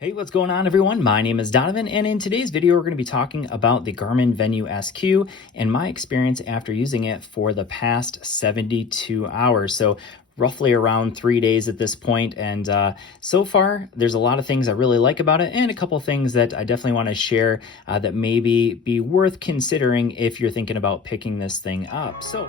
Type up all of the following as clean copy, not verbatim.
Hey, what's going on everyone? My name is Donovan, and in today's video we're going to be talking about the Garmin Venu Sq and my experience after using it for the past 72 hours. So roughly around 3 days at this point, and so far there's a lot of things I really like about it and a couple things that I definitely want to share that maybe be worth considering if you're thinking about picking this thing up. So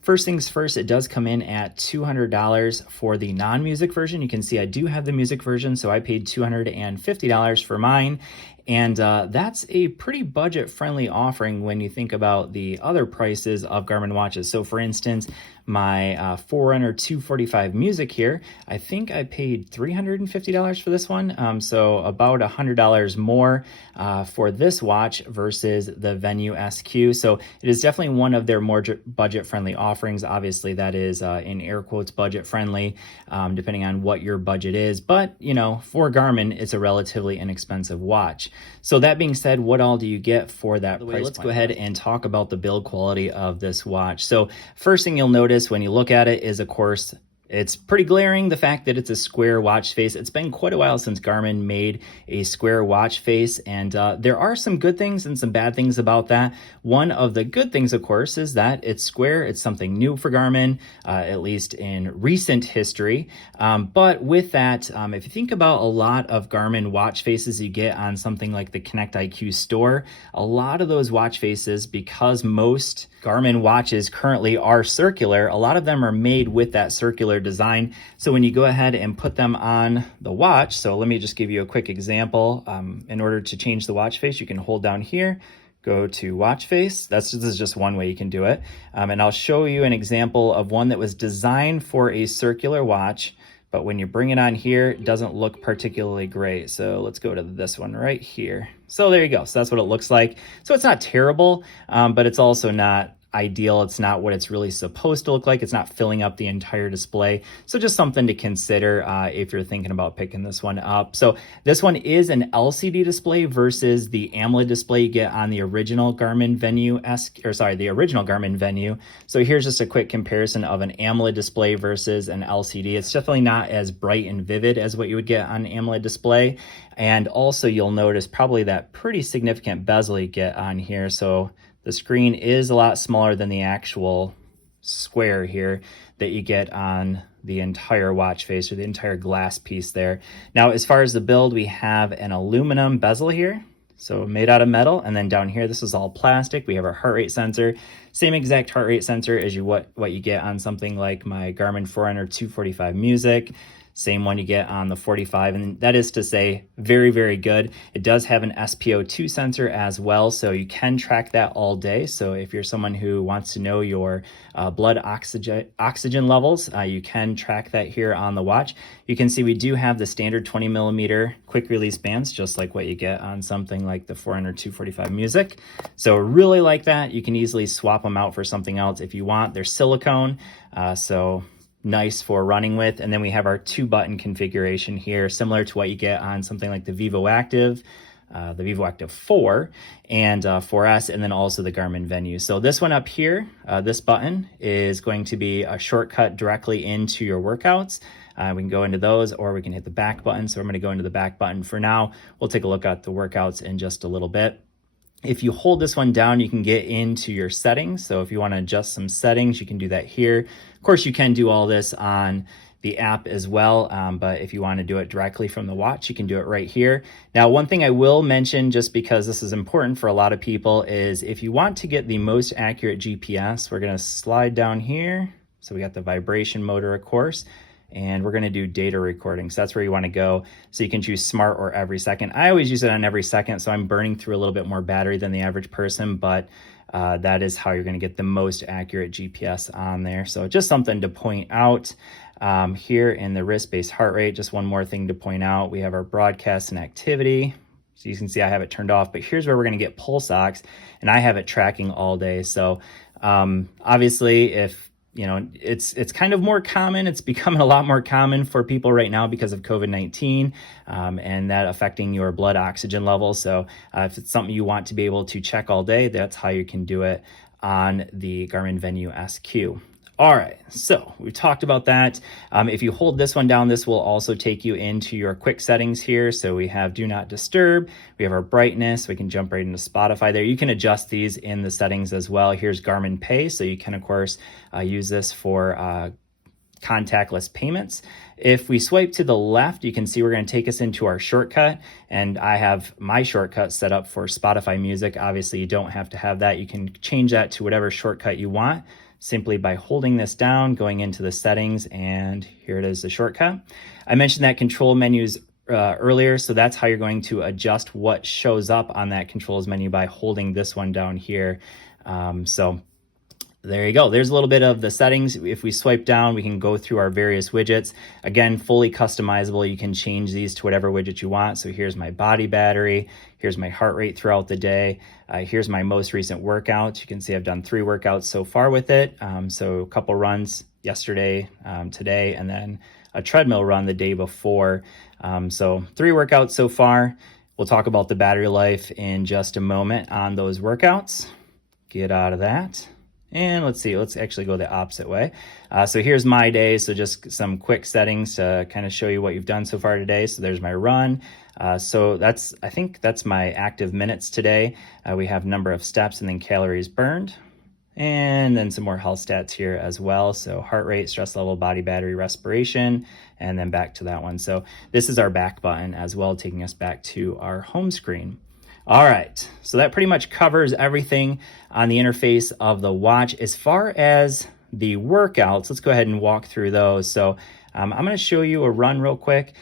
first things first, it does come in at $200 for the non-music version. You can see I do have the music version, so I paid $250 for mine. And that's a pretty budget-friendly offering when you think about the other prices of Garmin watches. So for instance, my Forerunner 245 Music here, I think I paid $350 for this one. So about $100 more for this watch versus the Venu Sq. So it is definitely one of their more budget-friendly offerings. Obviously, that is in air quotes budget-friendly, depending on what your budget is. But, you know, for Garmin, it's a relatively inexpensive watch. So that being said, what all do you get for that price? Let's go ahead and talk about the build quality of this watch. So first thing you'll notice when you look at it is, of course, it's pretty glaring, the fact that it's a square watch face. It's been quite a while since Garmin made a square watch face, and there are some good things and some bad things about that. One of the good things, of course, is that it's square. It's something new for Garmin, at least in recent history. But with that, if you think about a lot of Garmin watch faces you get on something like the Connect IQ store, a lot of those watch faces, because most Garmin watches currently are circular, a lot of them are made with that circular design. So when you go ahead and put them on the watch, so let me just give you a quick example. In order to change the watch face, you can hold down here, go to watch face. This is just one way you can do it. And I'll show you an example of one that was designed for a circular watch, but when you bring it on here, it doesn't look particularly great. So let's go to this one right here. So there you go. So that's what it looks like. So it's not terrible, but it's also not ideal. It's not what it's really supposed to look like. It's not filling up the entire display. So just something to consider if you're thinking about picking this one up. So this one is an LCD display versus the AMOLED display you get on the original Garmin Venu the original Garmin Venu. So here's just a quick comparison of an AMOLED display versus an LCD. It's definitely not as bright and vivid as what you would get on an AMOLED display. And also you'll notice probably that pretty significant bezel you get on here. So the screen is a lot smaller than the actual square here that you get on the entire watch face, or the entire glass piece there. Now, as far as the build, we have an aluminum bezel here, so made out of metal, and then down here, this is all plastic. We have our heart rate sensor, same exact heart rate sensor as what you get on something like my Garmin Forerunner 245 Music. Same one you get on the 45, and that is to say very, very good. It does have an SpO2 sensor as well, so you can track that all day. So if you're someone who wants to know your blood oxygen levels, you can track that here on the watch. You can see we do have the standard 20 millimeter quick release bands, just like what you get on something like the Forerunner 245 Music. So really like that. You can easily swap them out for something else if you want. They're silicone, so nice for running with. And then we have our 2-button configuration here, similar to what you get on something like the Vivo Active 4 and 4S, and then also the Garmin Venu. So this one up here, this button is going to be a shortcut directly into your workouts. We can go into those, or we can hit the back button. So I'm going to go into the back button for now. We'll take a look at the workouts in just a little bit. If you hold this one down, you can get into your settings. So if you want to adjust some settings, you can do that here. Of course, you can do all this on the app as well, but if you want to do it directly from the watch, you can do it right here. Now, one thing I will mention, just because this is important for a lot of people, is if you want to get the most accurate GPS, we're going to slide down here. So we got the vibration motor, of course, and we're going to do data recording. So that's where you want to go. So you can choose smart or every second. I always use it on every second, so I'm burning through a little bit more battery than the average person, but that is how you're going to get the most accurate GPS on there. So just something to point out. Here in the wrist-based heart rate, just one more thing to point out. We have our broadcast and activity. So you can see I have it turned off, but here's where we're going to get pulse ox, and I have it tracking all day. So obviously, if you know, it's kind of more common. It's becoming a lot more common for people right now because of COVID-19 and that affecting your blood oxygen levels. So if it's something you want to be able to check all day, that's how you can do it on the Garmin Venu Sq. All right, so we talked about that. If you hold this one down, this will also take you into your quick settings here. So we have do not disturb, we have our brightness, we can jump right into Spotify there. You can adjust these in the settings as well. Here's Garmin Pay, so you can of course use this for contactless payments. If we swipe to the left, you can see we're going to take us into our shortcut, and I have my shortcut set up for Spotify Music. Obviously, you don't have to have that. You can change that to whatever shortcut you want simply by holding this down, going into the settings, and here it is, the shortcut. I mentioned that control menus earlier, so that's how you're going to adjust what shows up on that controls menu by holding this one down here. So there you go. There's a little bit of the settings. If we swipe down, we can go through our various widgets. Again, fully customizable. You can change these to whatever widget you want. So here's my body battery. Here's my heart rate throughout the day. Here's my most recent workouts. You can see I've done 3 workouts so far with it. So a couple runs yesterday, today, and then a treadmill run the day before. So 3 workouts so far. We'll talk about the battery life in just a moment on those workouts. Get out of that. And let's see, let's actually go the opposite way. So here's my day. So just some quick settings to kind of show you what you've done so far today. So there's my run. So I think that's my active minutes today. We have number of steps and then calories burned. And then some more health stats here as well. So heart rate, stress level, body battery, respiration, and then back to that one. So this is our back button as well, taking us back to our home screen. All right, so that pretty much covers everything on the interface of the watch. As far as the workouts, let's go ahead and walk through those. So I'm going to show you a run real quick.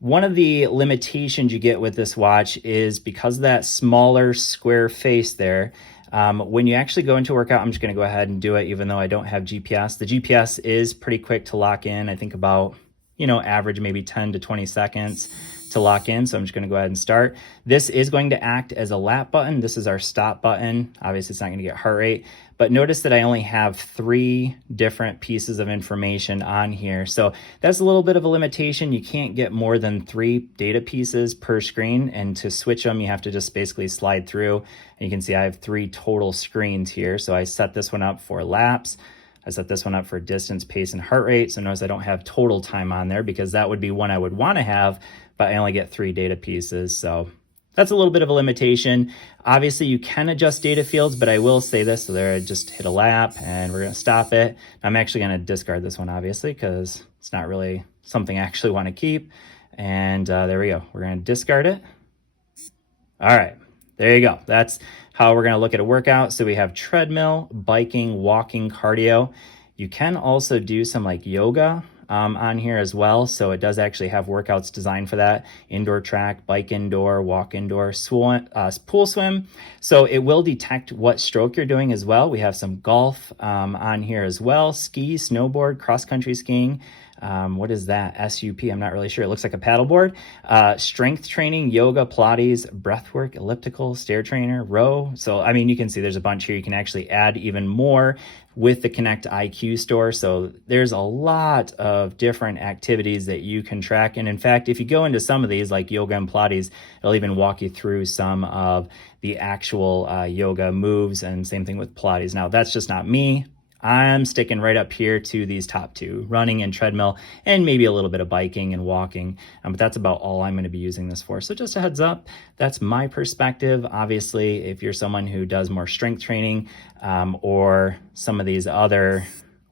One of the limitations you get with this watch is because of that smaller square face there. When you actually go into a workout, I'm just going to go ahead and do it even though I don't have GPS. The GPS is pretty quick to lock in. I think about, average maybe 10 to 20 seconds to lock in. So I'm just going to go ahead and start. This is going to act as a lap button. This is our stop button. Obviously, it's not going to get heart rate, but notice that I only have 3 different pieces of information on here. So that's a little bit of a limitation. You can't get more than 3 data pieces per screen, and to switch them, you have to just basically slide through. And you can see I have 3 total screens here. So I set this one up for laps. I set this one up for distance, pace, and heart rate. So notice I don't have total time on there because that would be one I would want to have, but I only get 3 data pieces. So that's a little bit of a limitation. Obviously, you can adjust data fields, but I will say this. So there, I just hit a lap and we're going to stop it. I'm actually going to discard this one, obviously, because it's not really something I actually want to keep. And there we go. We're going to discard it. All right. There you go. That's how we're going to look at a workout. So we have treadmill, biking, walking, cardio. You can also do some like yoga on here as well. So it does actually have workouts designed for that. Indoor track, bike indoor, walk indoor, pool swim. So it will detect what stroke you're doing as well. We have some golf on here as well. Ski, snowboard, cross-country skiing. What is that? SUP, I'm not really sure. It looks like a paddleboard. Strength training, yoga, Pilates, breathwork, elliptical, stair trainer, row. So, I mean, you can see there's a bunch here. You can actually add even more with the Connect IQ store. So there's a lot of different activities that you can track. And in fact, if you go into some of these like yoga and Pilates, it'll even walk you through some of the actual yoga moves, and same thing with Pilates. Now, that's just not me. I'm sticking right up here to these top 2, running and treadmill, and maybe a little bit of biking and walking. But that's about all I'm going to be using this for. So just a heads up, that's my perspective. Obviously, if you're someone who does more strength training or some of these other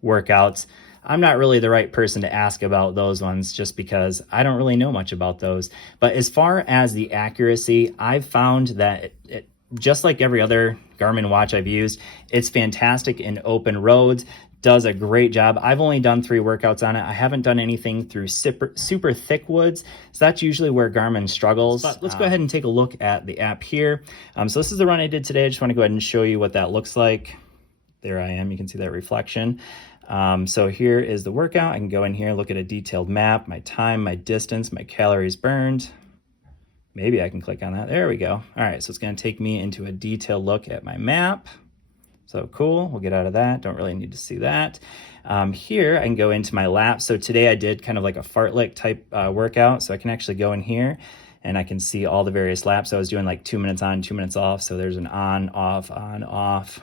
workouts, I'm not really the right person to ask about those ones just because I don't really know much about those. But as far as the accuracy, I've found that just like every other Garmin watch I've used, it's fantastic in open roads, does a great job. I've only done 3 workouts on it. I haven't done anything through super thick woods. So that's usually where Garmin struggles. But let's go ahead and take a look at the app here. So this is the run I did today. I just want to go ahead and show you what that looks like. There I am. You can see that reflection. So here is the workout. I can go in here, look at a detailed map, my time, my distance, my calories burned. Maybe I can click on that. There we go. All right, so it's going to take me into a detailed look at my map. So cool, we'll get out of that. Don't really need to see that. Here I can go into my laps. So today I did kind of like a fartlek type workout. So I can actually go in here and I can see all the various laps. I was doing like 2 minutes on, 2 minutes off. So there's an on, off,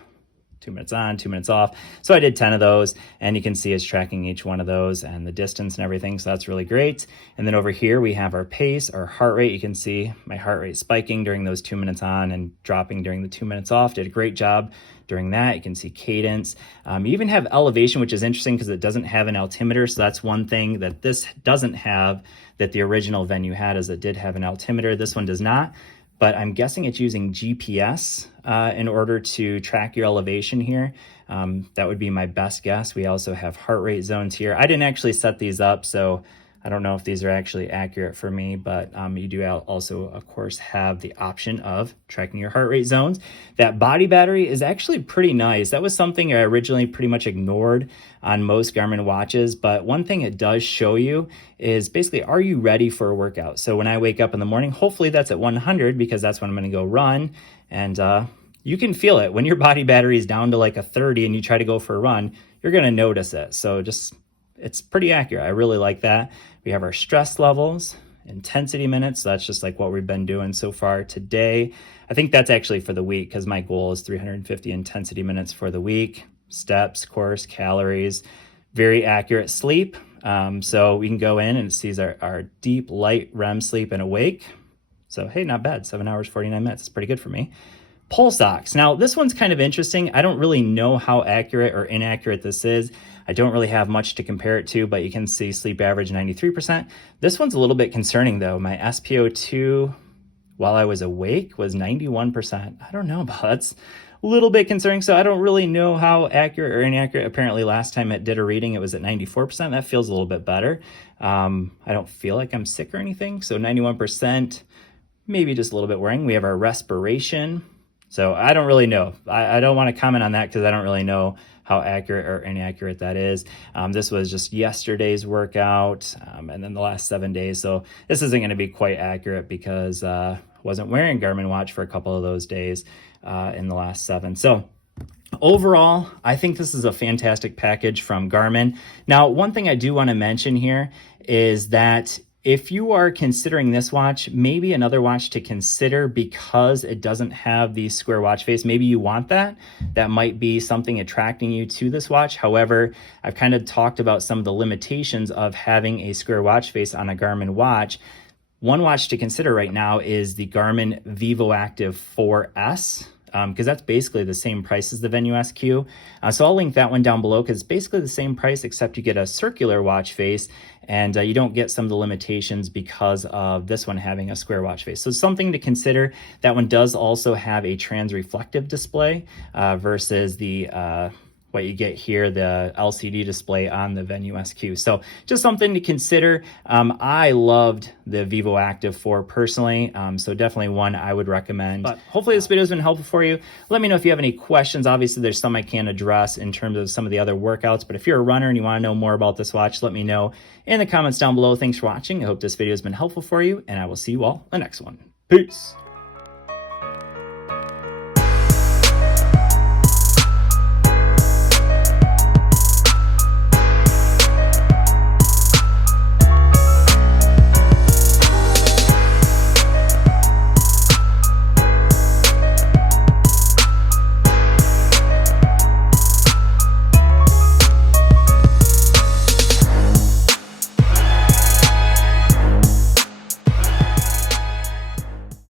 2 minutes on, 2 minutes off. So I did 10 of those, and you can see it's tracking each one of those and the distance and everything. So that's really great. And then over here, we have our pace, our heart rate. You can see my heart rate spiking during those 2 minutes on and dropping during the 2 minutes off. Did a great job during that. You can see cadence. You even have elevation, which is interesting because it doesn't have an altimeter. So that's one thing that this doesn't have that the original Venu had, is it did have an altimeter. This one does not. But I'm guessing it's using GPS in order to track your elevation here. That would be my best guess. We also have heart rate zones here. I didn't actually set these up, so I don't know if these are actually accurate for me, but you do also, of course, have the option of tracking your heart rate zones. That body battery is actually pretty nice. That was something I originally pretty much ignored on most Garmin watches, but one thing it does show you is basically, are you ready for a workout? So when I wake up in the morning, hopefully that's at 100 because that's when I'm going to go run, and you can feel it. When your body battery is down to like a 30 and you try to go for a run, you're going to notice it. So it's pretty accurate. I really like that. We have our stress levels, intensity minutes. So that's just like what we've been doing so far today. I think that's actually for the week because my goal is 350 intensity minutes for the week. Steps, course, calories, very accurate sleep. So we can go in and it sees our deep, light REM sleep and awake. So hey, not bad. 7 hours, 49 minutes. It's pretty good for me. Pulse ox. Now, this one's kind of interesting. I don't really know how accurate or inaccurate this is. I don't really have much to compare it to, but you can see sleep average 93%. This one's a little bit concerning though. My SpO2 while I was awake was 91%. I don't know, but that's a little bit concerning. So I don't really know how accurate or inaccurate. Apparently last time it did a reading, it was at 94%. That feels a little bit better. I don't feel like I'm sick or anything. So 91%, maybe just a little bit worrying. We have our respiration. So I don't really know. I don't want to comment on that because I don't really know how accurate or inaccurate that is. This was just yesterday's workout and then the last 7 days. So this isn't going to be quite accurate because I wasn't wearing Garmin watch for a couple of those days in the last 7. So overall, I think this is a fantastic package from Garmin. Now, one thing I do want to mention here is that if you are considering this watch, maybe another watch to consider because it doesn't have the square watch face. Maybe you want that. That might be something attracting you to this watch. However, I've kind of talked about some of the limitations of having a square watch face on a Garmin watch. One watch to consider right now is the Garmin Vivoactive 4S. Because that's basically the same price as the Venu Sq. So I'll link that one down below because it's basically the same price except you get a circular watch face and you don't get some of the limitations because of this one having a square watch face. So something to consider. That one does also have a trans-reflective display versus the what you get here, the LCD display on the Venu Sq. So just something to consider. I loved the Vivoactive 4 personally, so definitely one I would recommend. But hopefully this video has been helpful for you. Let me know if you have any questions. Obviously, there's some I can't address in terms of some of the other workouts, but if you're a runner and you want to know more about this watch, let me know in the comments down below. Thanks for watching. I hope this video has been helpful for you, and I will see you all in the next one. Peace.